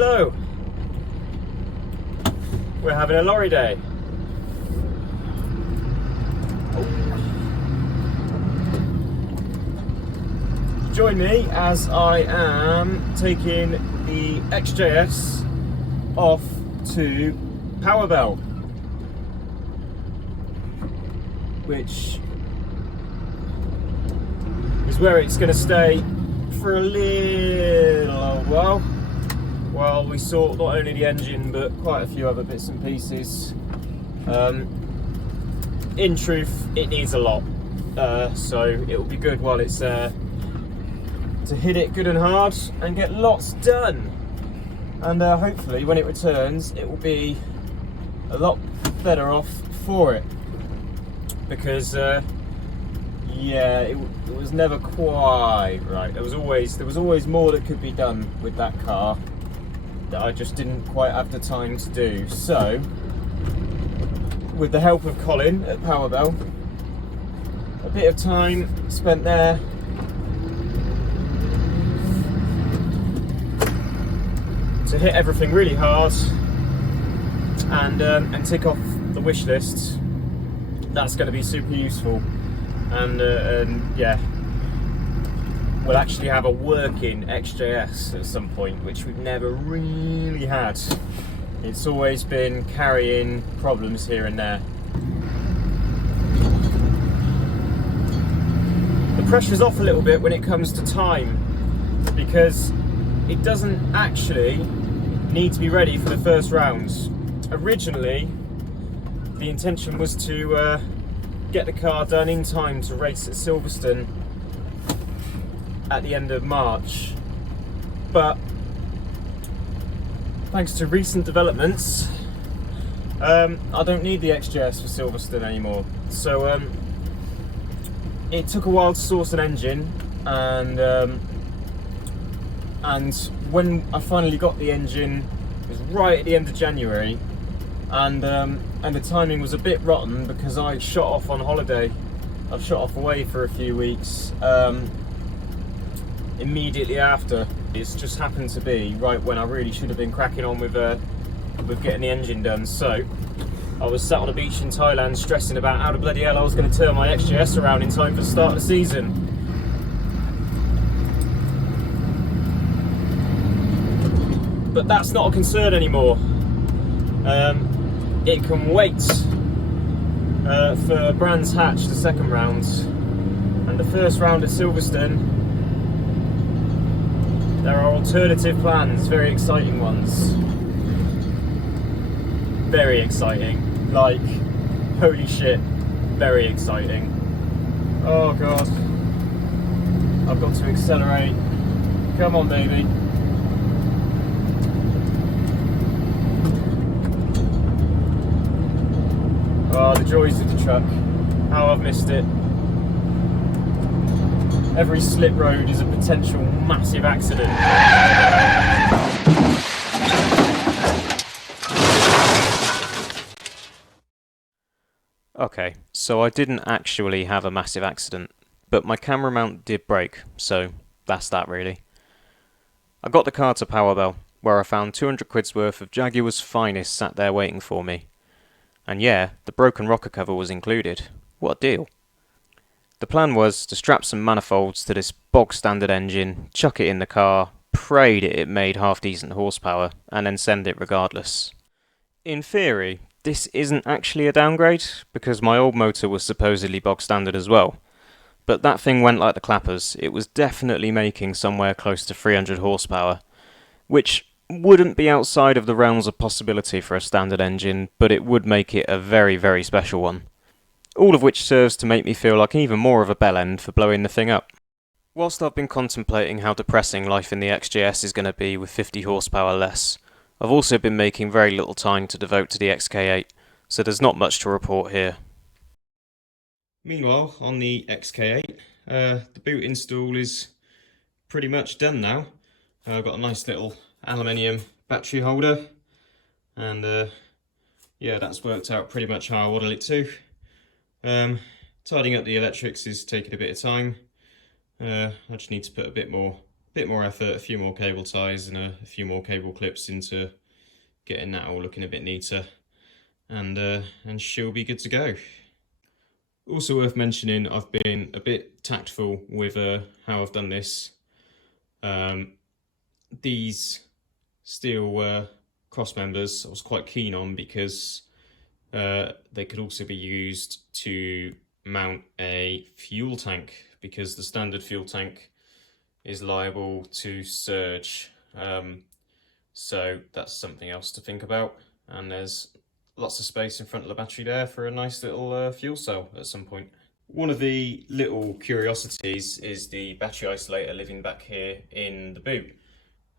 Hello. We're having a lorry day. Join me as I am taking the XJS off to Powerbell, which is where it's going to stay for a little while we sort not only the engine but quite a few other bits and pieces. In truth, it needs a lot, so it will be good while it's there to hit it good and hard and get lots done. And hopefully when it returns it will be a lot better off for it, because yeah, it was never quite right. There was always more that could be done with that car that I just didn't quite have the time to do. So, with the help of Colin at Powerbell, a bit of time spent there to hit everything really hard and tick off the wish list. That's going to be super useful, and yeah, we'll actually have a working XJS at some point, which we've never really had. It's always been carrying problems here and there. The pressure's off a little bit when it comes to time, because it doesn't actually need to be ready for the first rounds. Originally, the intention was to get the car done in time to race at Silverstone at the end of March, but thanks to recent developments, I don't need the XJS for Silverstone anymore. So it took a while to source an engine, and when I finally got the engine, it was right at the end of January, and the timing was a bit rotten because I shot off on holiday. I've shot off away for a few weeks. Immediately after, it's just happened to be right when I really should have been cracking on with getting the engine done. So I was sat on a beach in Thailand stressing about how the bloody hell I was going to turn my XJS around in time for the start of the season. But that's not a concern anymore. It can wait for Brands Hatch, the second round, and the first round at Silverstone. There are alternative plans, very exciting ones. Very exciting. Like, holy shit, very exciting. Oh god. I've got to accelerate. Come on, baby. Oh, the joys of the truck. How I've missed it. Every slip road is a potential massive accident. Okay, so I didn't actually have a massive accident, but my camera mount did break, so that's that really. I got the car to Powerbell, where I found 200 quid's worth of Jaguar's finest sat there waiting for me. And yeah, the broken rocker cover was included. What a deal. The plan was to strap some manifolds to this bog standard engine, chuck it in the car, pray that it made half decent horsepower, and then send it regardless. In theory, this isn't actually a downgrade, because my old motor was supposedly bog standard as well. But that thing went like the clappers. It was definitely making somewhere close to 300 horsepower, which wouldn't be outside of the realms of possibility for a standard engine, but it would make it a very, very special one. All of which serves to make me feel like even more of a bellend for blowing the thing up. Whilst I've been contemplating how depressing life in the XJS is going to be with 50 horsepower less, I've also been making very little time to devote to the XK8, so there's not much to report here. Meanwhile, on the XK8, the boot install is pretty much done now. I've got a nice little aluminium battery holder, and yeah, that's worked out pretty much how I wanted it to. Tidying up the electrics is taking a bit of time. I just need to put a bit more bit more effort, a few more cable ties and a few more cable clips into getting that all looking a bit neater, and she'll be good to go. Also worth mentioning, I've been a bit tactful with how I've done this. These steel cross members I was quite keen on because they could also be used to mount a fuel tank, because the standard fuel tank is liable to surge. So that's something else to think about, and there's lots of space in front of the battery there for a nice little fuel cell at some point. One of the little curiosities is the battery isolator living back here in the boot.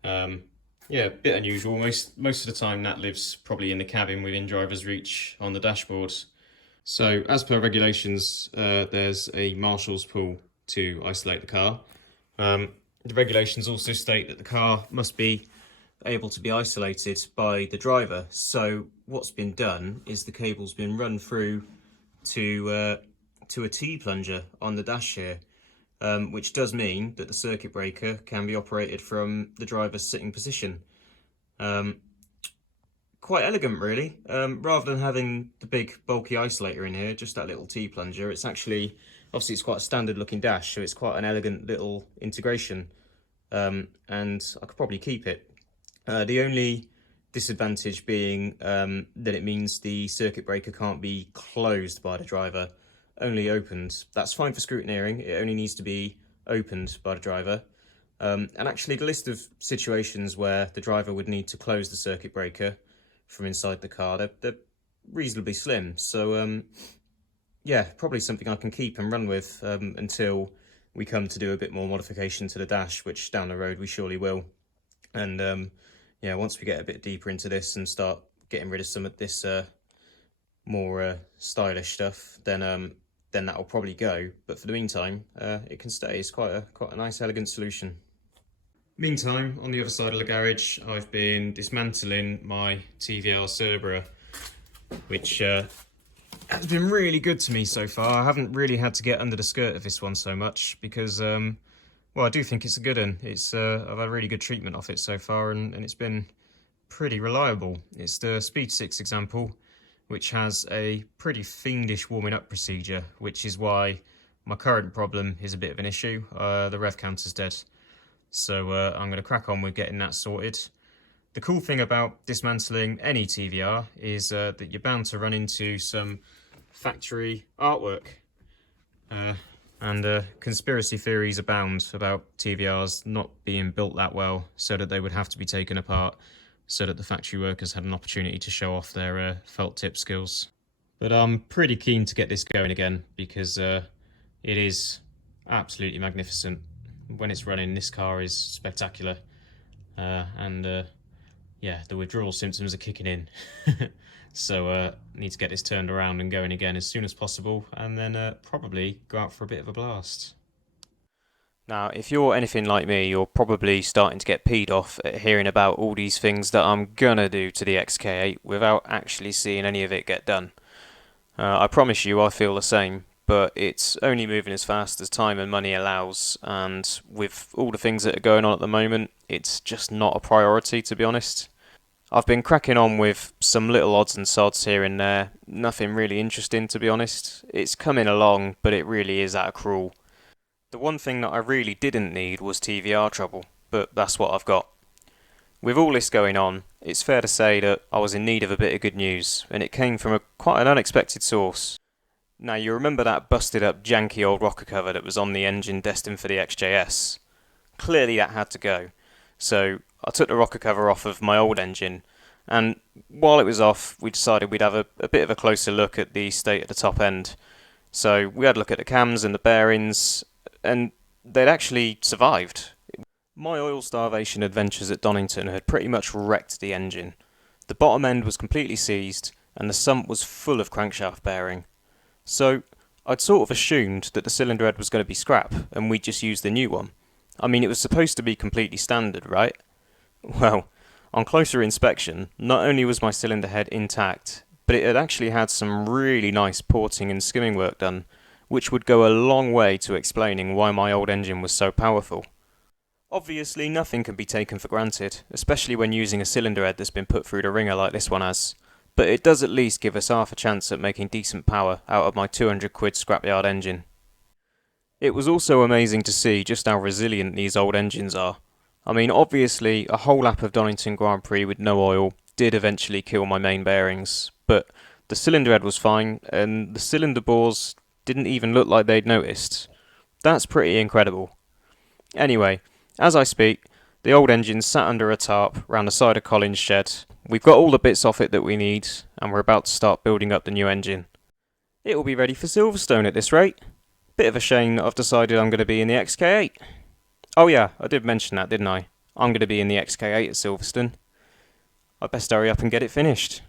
Yeah, a bit unusual. Most of the time that lives probably in the cabin within driver's reach on the dashboard. So as per regulations, there's a marshal's pull to isolate the car. The regulations also state that the car must be able to be isolated by the driver. So what's been done is the cable's been run through to a T-plunger on the dash here, which does mean that the circuit breaker can be operated from the driver's sitting position. Quite elegant, really. Rather than having the big bulky isolator in here, just that little T-plunger, it's actually, obviously it's quite a standard looking dash, so it's quite an elegant little integration, and I could probably keep it. The only disadvantage being that it means the circuit breaker can't be closed by the driver, only opened. That's fine for scrutineering, it only needs to be opened by the driver. And actually the list of situations where the driver would need to close the circuit breaker from inside the car, they're reasonably slim. So yeah, probably something I can keep and run with until we come to do a bit more modification to the dash, which down the road we surely will. And yeah, once we get a bit deeper into this and start getting rid of some of this more stylish stuff, then that'll probably go. But for the meantime, it can stay. It's quite a nice, elegant solution. Meantime, on the other side of the garage, I've been dismantling my TVR Cerbera, which has been really good to me so far. I haven't really had to get under the skirt of this one so much because, well, I do think it's a good one. It's I've had really good treatment off it so far, and it's been pretty reliable. It's the Speed 6 example, which has a pretty fiendish warming up procedure, which is why my current problem is a bit of an issue. The rev counter's dead. So I'm going to crack on with getting that sorted. The cool thing about dismantling any TVR is that you're bound to run into some factory artwork. And conspiracy theories abound about TVRs not being built that well, so that they would have to be taken apart so that the factory workers had an opportunity to show off their felt tip skills. But I'm pretty keen to get this going again because it is absolutely magnificent. When it's running, this car is spectacular, and yeah, the withdrawal symptoms are kicking in. So need to get this turned around and going again as soon as possible, and then probably go out for a bit of a blast. Now, if you're anything like me, you're probably starting to get peed off at hearing about all these things that I'm gonna do to the XK8 without actually seeing any of it get done. I promise you I feel the same, but it's only moving as fast as time and money allows, and with all the things that are going on at the moment, it's just not a priority, to be honest. I've been cracking on with some little odds and sods here and there, nothing really interesting, to be honest. It's coming along, but it really is at a crawl. The one thing that I really didn't need was TVR trouble, but that's what I've got. With all this going on, it's fair to say that I was in need of a bit of good news, and it came from quite an unexpected source. Now, you remember that busted up janky old rocker cover that was on the engine destined for the XJS? Clearly that had to go. So I took the rocker cover off of my old engine, and while it was off, we decided we'd have a bit of a closer look at the state of the top end. So we had a look at the cams and the bearings, and they'd actually survived. My oil starvation adventures at Donington had pretty much wrecked the engine. The bottom end was completely seized, and the sump was full of crankshaft bearing. So I'd sort of assumed that the cylinder head was going to be scrap, and we'd just use the new one. I mean, it was supposed to be completely standard, right? Well, on closer inspection, not only was my cylinder head intact, but it had actually had some really nice porting and skimming work done, which would go a long way to explaining why my old engine was so powerful. Obviously, nothing can be taken for granted, especially when using a cylinder head that's been put through the ringer like this one has, but it does at least give us half a chance at making decent power out of my 200 quid scrapyard engine. It was also amazing to see just how resilient these old engines are. I mean, obviously, a whole lap of Donington Grand Prix with no oil did eventually kill my main bearings, but the cylinder head was fine, and the cylinder bores didn't even look like they'd noticed. That's pretty incredible. Anyway, as I speak, the old engine's sat under a tarp round the side of Colin's shed. We've got all the bits off it that we need, and we're about to start building up the new engine. It will be ready for Silverstone at this rate. Bit of a shame that I've decided I'm going to be in the XK8. Oh yeah, I did mention that, didn't I? I'm going to be in the XK8 at Silverstone. I'd best hurry up and get it finished.